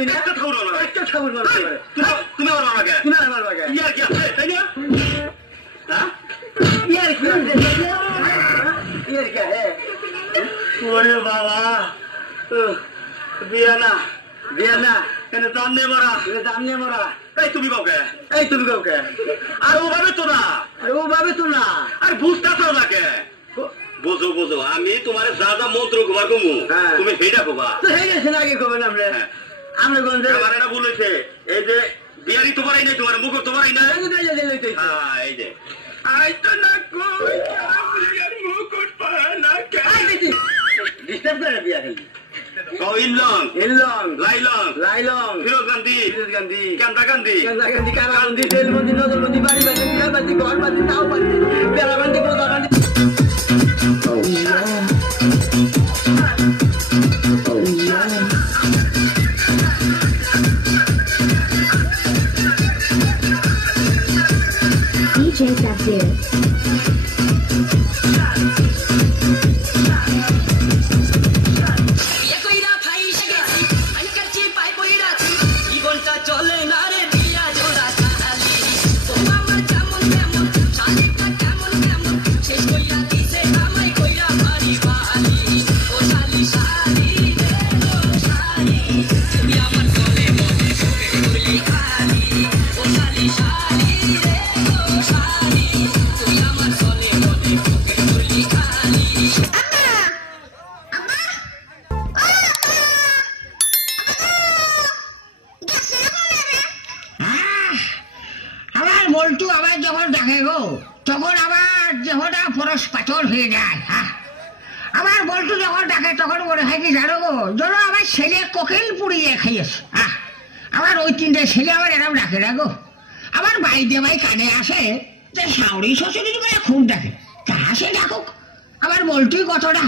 তুমি না একটা খাবো না একটা খাবো না তুমি আমার বাবাকে তুমি আমার বাবাকে ইয়ার কি আছে তাই না হ্যাঁ ইয়ার কি আছে ইয়ার কি আছে ওরে বাবা বিয়া না কেন জানলে মরা এই তুমি কাউকে আর ওভাবে তো না আর বুঝতেছো না কে বুঝো আমি তোমার যা যা মন্ত্র গোবার কমু তুমি সেইটা কবা তো হয়ে গেছে না আগে কবেন আমরা গঞ্জে আমার এটা বলেছে এই যে বিয়ারি তোমারই নাই তোমার মুখ তোমারই না হ্যাঁ এই যে আই তো না কই বিয়ার মুখ পায় না কে ডিস্টার্ব করে বিয়া খেলি ইনলং লাইলং ফিরোজ গান্ধী কান্দা গান্ধী কারাগান্ধী জেলবন্দি নজরবন্দি বাড়ি বাড়ি ঘর বাড়ি তাও বাড়ি বেড়াবান্দি কোদাবান্দি DJ Sabir. বল্টু আবার যখন ডাকে গো তখন আবার দেহটা পরশ পাথর হয়ে যায়। আবার বল্টু যখন ডাকে তখন মনে হয় কি জানো গো ধরো আমার ছেলে কোকেল পুড়িয়ে খাইয়েছে। আবার ওই তিনটে ছেলে আবার এরকম ডাকে না গো। আবার বাড়িতে ভাই কানে আসে যে শাউরি শ্বশুরি করে খুব ডাকে তা সে ডাকুক। আবার বল্টুই কতটা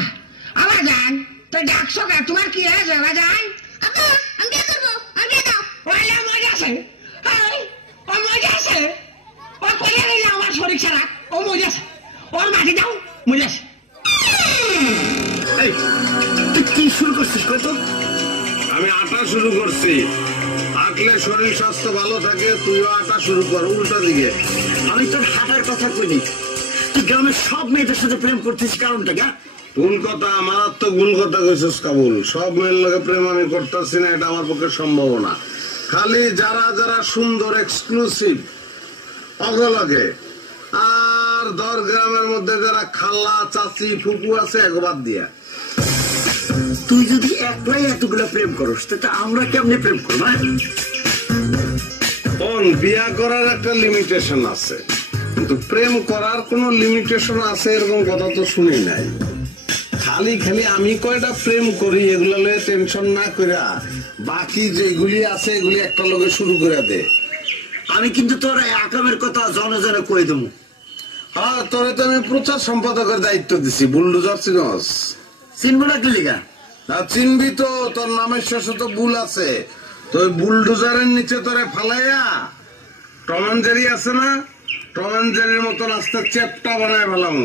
আবার যান তো ডাকছো কে তোমার কি হয়েছে আবার যান মজা আছে ও মজা আছে ও করে নিলে আমার শরীর ছাড়া ও মজা আছে ওর মাটি দাও মজা আছে। তুই কি শুরু করছিস কত? আমি আটা শুরু করছি। হাঁটলে শরীর স্বাস্থ্য ভালো থাকে, তুইও আটা শুরু কর উল্টো দিকে। আমি তোর হাঁটার কথা কইনি, তুই গ্রামের সব মেয়েদের সাথে প্রেম করতেছিস কারণটা কি? ভুল কথা, আমার তো ভুল কথা কইছিস কাবুল। সব মেয়ের লগে প্রেম আমি করতেছি না, এটা আমার পক্ষে সম্ভব না। খালি যারা যারা সুন্দর এক্সক্লুসিভ অগলগে আর দর গ্রামের মধ্যে যারা খালা চাচি ফুপু আছে একবার দিয়া। তুই যদি একলাই এতগুলো প্রেম করস তা আমরা কেমনে প্রেম করবো? বিয়া করার একটা লিমিটেশন আছে, কিন্তু প্রেম করার কোন লিমিটেশন আছে এরকম কথা তো শুনি নাই। খালি খালি আমি কয়টা প্রেম করি এগুলো টেনশন না করে বাকি যেগুলি আছে এগুলি একটা লোকে শুরু করে দে। আমি কিন্তু তোর আকামের কথা জনে জনে কই দেবো। হ্যাঁ, তোরে তো আমি প্রচার সম্পাদকের দায়িত্ব দিছি। বুলডোজার চিনস? চিনবো না কি লিগা? চিনবি তো, তোর নামের শেষে তো বুল আছে। তো বুলডোজারের নিচে তোরে ফালাইয়া টম এন্ড জেরি আছে না, টম এন্ড জেরির মতো রাস্তা চ্যাপটা বানায় ফেলাম।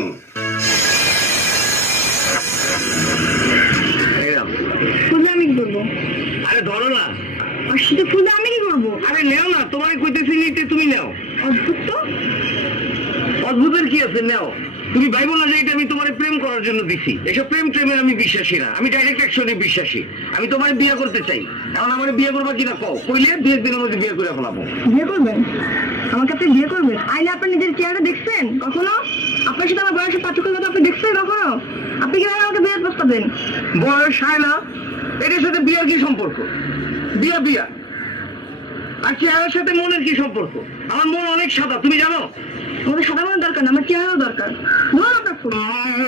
আমি কি করবো? আরে ধরো না, সেটা খুলে আমি কি করবো? আরে নেও না, তোমার কইতেছি নিতে, তুমি নেও। অদ্ভুত তো। অদ্ভুতের কি আছে, নেও। তুমি ভাইবো না যে এটা আমি তোমার প্রেম করার জন্য দিছি। এসব প্রেমে আমি বিশ্বাসী না, আমি ডাইরেক্ট অ্যাকশনে বিশ্বাসী। আমি তোমার বিয়ে করতে চাই, এখন আমার বিয়ে করবা কিনা কও, কইলে 2 দিনের মধ্যে বিয়ে করে ফেলাবো। বিয়ে করবেন? আমাকে আপনি বিয়ে করবেন? আইলে আপনার নিজের চেহারা দেখছেন কখনো? আপনার সাথে আমার বয়সের পার্থক্য কথা আপনি দেখছেন কখনো? আপনি কিভাবে আমাকে বিয়ের প্রস্তাব দেন? বয়স হয় না, এটার সাথে বিয়ের কি সম্পর্ক? বিয়া আর চেহারার সাথে মনের কি সম্পর্ক? আমার মন অনেক সাদা, তুমি জানো। আমাদের সাদা মনের দরকার না, আমার চেহারাও দরকার। আপনার